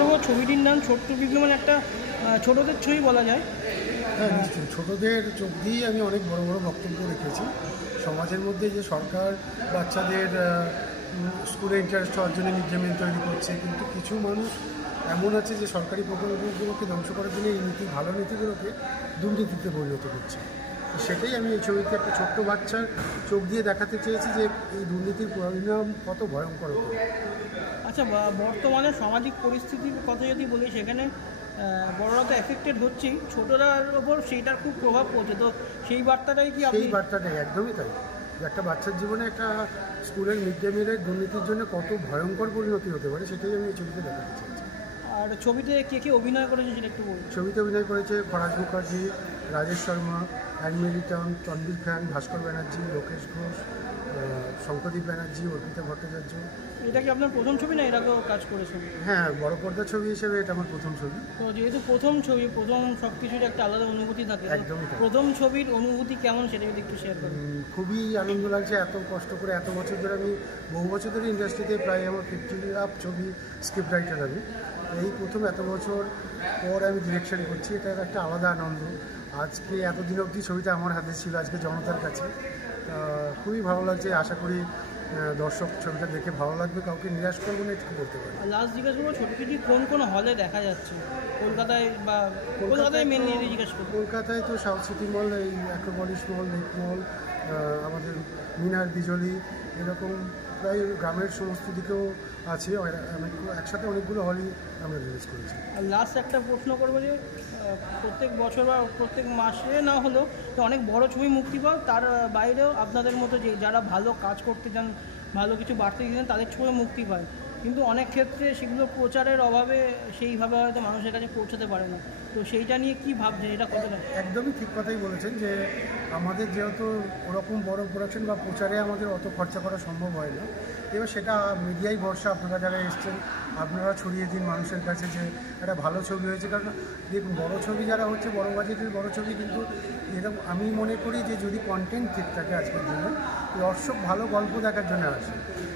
করবো ছবিটির নাম ছোট্ট পিগলু, মানে একটা ছোটদের ছবি বলা যায়। হ্যাঁ নিশ্চয়ই, ছোটোদের চোখ দিয়েই আমি অনেক বড় বড় বক্তব্য রেখেছি। সমাজের মধ্যে যে সরকার বাচ্চাদের স্কুলে ইন্টারেস্ট হওয়ার জন্য মিড ডে মিল তৈরি করছে, কিন্তু কিছু মানুষ এমন আছে যে সরকারি প্রকল্পগুলোকে ধ্বংস করার জন্য এই নীতি, ভালো নীতিগুলোকে দুর্নীতিতে পরিণত করছে। সেটাই আমি এই ছবিতে একটা ছোট্ট বাচ্চার চোখ দিয়ে দেখাতে চেয়েছি যে এই দুর্নীতির পরিণাম কত ভয়ঙ্কর হতো। আচ্ছা, বর্তমানে সামাজিক পরিস্থিতির কথা যদি বলি, সেখানে বড়রা তো এফেক্টেড হচ্ছেই, ছোটরার ওপর সেইটার খুব প্রভাব পড়ছে। তো সেই বার্তাটাই কি সেই বার্তাটাই একদমই তাই, যে একটা বাচ্চার জীবনে একটা স্কুলের মিড ডে মিলের দুর্নীতির জন্য কত ভয়ঙ্কর পরিণতি হতে পারে, সেটাই আমি এই ছবিতে দেখাতে চাইছি। আর ছবিতে কে কে অভিনয় করেছে সেটা একটু বলুন। ছবিতে অভিনয় করেছে ফরাজ মুখার্জি, রাজেশ শর্মা, অ্যানমেরি টাউন, তনবীর খান, ভাস্কর ব্যানার্জি, লোকেশ ঘোষ, শঙ্করদীপ ব্যানার্জি, অর্পিতা ভট্টাচার্য। এটা কি আপনার প্রথম ছবি না এর আগেও কাজ করেছেন? হ্যাঁ, বড় পর্দার ছবি হিসেবে এটা আমার প্রথম ছবি। তো যেহেতু প্রথম ছবি, প্রথম সব কিছুর একটা আলাদা অনুভূতি থাকে। একদমই। প্রথম ছবির অনুভূতি কেমন সেটা যদি একটু শেয়ার করেন। খুবই আনন্দ লাগছে, এত কষ্ট করে এত বছর ধরে আমি, বহু বছর ধরে ইন্ডাস্ট্রিতে, প্রায় আমার 50 ছবি স্ক্রিপ্ট রাইটার আমি। এই প্রথম এত বছর পর আমি ডিরেকশন করছি, এটার একটা আলাদা আনন্দ। আজকে এতদিন অবধি ছবিটা আমার হাতে ছিল, আজকে জনতার কাছে। খুবই ভালো লাগছে, আশা করি দর্শক ছবিটা দেখে ভালো লাগবে, কাউকে নিরাশ করবো না, একটু বলতে পারি। লাস্ট জিজ্ঞাসা করবো, ছোটো পিটি কোন কোন হলে দেখা যাচ্ছে কলকাতায়, বা কলকাতায় মেনলি জিজ্ঞাসা করবো? কলকাতায় তো সাউথ সিটি মল, এই অ্যাক্রোপলিস মল, লেক মল, আমাদের মিনার, বিজলি, এরকম প্রায় গ্রামের সমস্ত দিকেও আছে। একসাথে অনেকগুলো হলই আমরা রিলিজ করেছি। আর লাস্ট একটা প্রশ্ন করবো যে প্রত্যেক বছর বা প্রত্যেক মাসে না হলেও তো অনেক বড় ছবি মুক্তি পাও, তার বাইরেও আপনাদের মতো যে যারা ভালো কাজ করতে চান, ভালো কিছু বাড়তে চান, তাদের ছবি মুক্তি পায়, কিন্তু অনেক ক্ষেত্রে সেগুলো প্রচারের অভাবে সেইভাবে হয়তো মানুষের কাছে পৌঁছাতে পারে না। তো সেইটা নিয়ে কী ভাবছেন, এটা কতটা? একদমই ঠিক কথাই বলেছেন, যে আমাদের যেহেতু ওরকম বড় প্রোডাকশন বা প্রচারে আমাদের অত খরচা করা সম্ভব হয় না। এবার সেটা মিডিয়াই ভরসা, আপনারা যারা এসছেন আপনারা ছড়িয়ে দিন মানুষের কাছে যে একটা ভালো ছবি হয়েছে। কারণ দেখুন, বড় ছবি যারা হচ্ছে, বড় বাজেটের বড় ছবি, কিন্তু এরকম আমি মনে করি যে যদি কন্টেন্ট ঠিক থাকে আজকের দিনে, দর্শক ভালো গল্প দেখার জন্য আসে।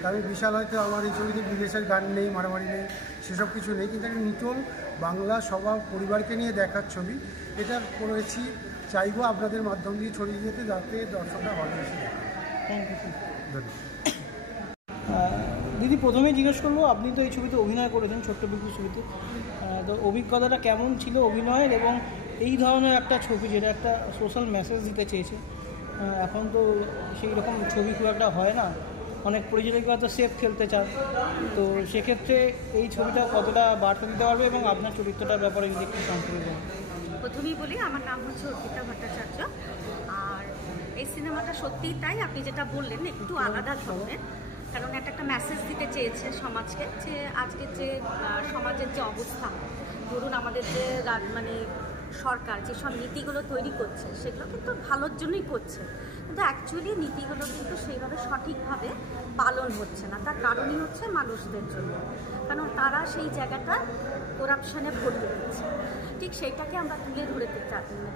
আমি বিশাল, হয়তো আমার এই ছবিতে বিদেশের গান নেই, মারামারি নেই, সেসব কিছু নেই, কিন্তু একটা নিটল বাংলা সবার পরিবারকে নিয়ে দেখার ছবি এটা করেছি। চাইবো আপনাদের মাধ্যম দিয়ে ছড়িয়ে যেতে, যাতে দর্শকরা ভালো এসে দেখে। Thank you. ধন্যবাদ। দিদি, প্রথমেই জিজ্ঞেস করবো, আপনি তো এই ছবিতে অভিনয় করেছেন, ছোট্ট পিগলু ছবিতে, তো অভিজ্ঞতাটা কেমন ছিল অভিনয়ের, এবং এই ধরনের একটা ছবি যেটা একটা সোশ্যাল মেসেজ দিতে চেয়েছে? এখন তো সেই রকম ছবি খুব একটা হয় না, অনেক পরিচালক হয়তো সেফ খেলতে চান, তো সেক্ষেত্রে এই ছবিটা কতটা বার্তা দিতে পারবে, এবং আপনার চরিত্রটার ব্যাপারে যদি একটু জানতে পারবেন। প্রথমেই বলি, আমার নাম হচ্ছে অর্পিতা ভট্টাচার্য। আর এই সিনেমাটা সত্যিই তাই, আপনি যেটা বললেন একটু আলাদা ধরনের, কারণ একটা মেসেজ দিতে চেয়েছে সমাজকে, যে আজকের যে সমাজের যে অবস্থা, ধরুন আমাদের যে মানে সরকার যেসব নীতিগুলো তৈরি করছে সেগুলো কিন্তু ভালোর জন্যই করছে, কিন্তু অ্যাকচুয়ালি নীতিগুলো কিন্তু সেইভাবে সঠিকভাবে পালন হচ্ছে না। তার কারণই হচ্ছে মানুষদের জন্য, কারণ তারা সেই জায়গাটা করাপশানে ভর্তি হচ্ছে। ঠিক সেইটাকে আমরা তুলে ধরে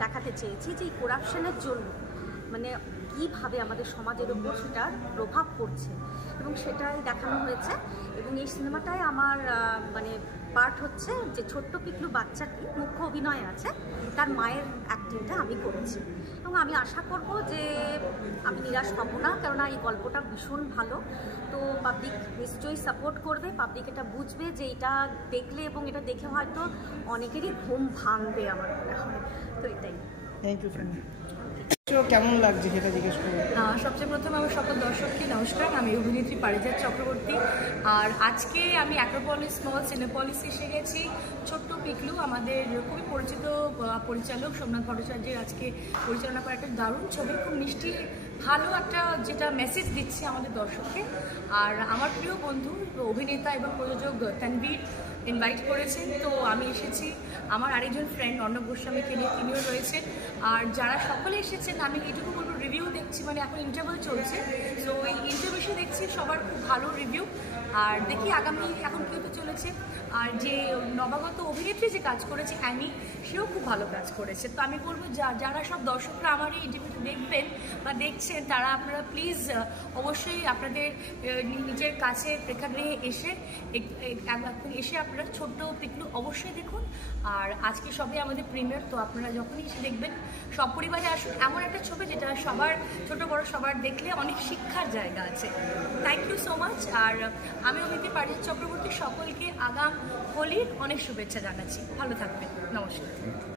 দেখাতে চেয়েছি যে এই করাপশানের জন্য মানে কীভাবে আমাদের সমাজের উপর সেটার প্রভাব পড়ছে, এবং সেটাই দেখানো হয়েছে। এবং এই সিনেমাটায় আমার মানে পার্ট হচ্ছে যে ছোট্ট পিগলু বাচ্চাটি মুখ্য অভিনয়ে আছে, তার মায়ের অ্যাক্টিংটা আমি করেছি। এবং আমি আশা করব যে আমি নিরাশ হব না, কেননা এই গল্পটা ভীষণ ভালো। তো পাবলিক নিশ্চয়ই সাপোর্ট করবে, পাবলিক এটা বুঝবে যে এটা দেখলে, এবং এটা দেখে হয়তো অনেকেরই ঘুম ভাঙবে আমার মনে হয়। তো এটাই। Thank you. কেমন লাগছে সেটা জিজ্ঞেস করবো। সবচেয়ে প্রথমে আমার সকল দর্শককে নমস্কার, আমি অভিনেত্রী পারিজাত চক্রবর্তী। আর আজকে আমি অ্যাক্রোপলিস মল সিনেপলিস এসে গেছি। ছোট্ট পিগলু আমাদের খুবই পরিচিত পরিচালক সোমনাথ ভট্টাচার্যের আজকে পরিচালনা করা একটা দারুণ ছবি, খুব মিষ্টি ভালো একটা যেটা মেসেজ দিচ্ছে আমাদের দর্শককে। আর আমার প্রিয় বন্ধু অভিনেতা এবং প্রযোজক তানবীর ইনভাইট করেছেন, তো আমি এসেছি। আমার আরেকজন ফ্রেন্ড অর্ণব গোস্বামীকে নিয়ে, তিনিও রয়েছেন। আর যারা সকলে এসেছেন আমি এটুকু বলবো, রিভিউ দেখছি, মানে এখন ইন্টারভিউ চলছে, তো এই ইন্টারভিউ দেখছি সবার খুব ভালো রিভিউ। আর দেখি আগামী এখন কী হতে চলেছে। আর যে নবাগত অভিনেত্রী যে কাজ করেছে অ্যানি, সেও খুব ভালো কাজ করেছে। তো আমি বলবো যারা সব দর্শকরা আমার এই ইন্টারভিউটা দেখবেন বা দেখছেন, তারা আপনারা প্লিজ অবশ্যই আপনাদের নিজের কাছে প্রেক্ষাগৃহে এসে আপনারা ছোট্ট পিকলু অবশ্যই দেখুন। আর আজকে সবে আমাদের প্রিমিয়ার, তো আপনারা যখনই এসে দেখবেন সব পরিবারে আসুন। এমন একটা ছবি যেটা সবার, ছোট বড় সবার দেখলে অনেক শিক্ষার জায়গা আছে। Thank you so much. আর আমি অভিনেত্রী পারিজাত চক্রবর্তী সকলকে আগাম হোলির অনেক শুভেচ্ছা জানাচ্ছি। ভালো থাকবেন, নমস্কার।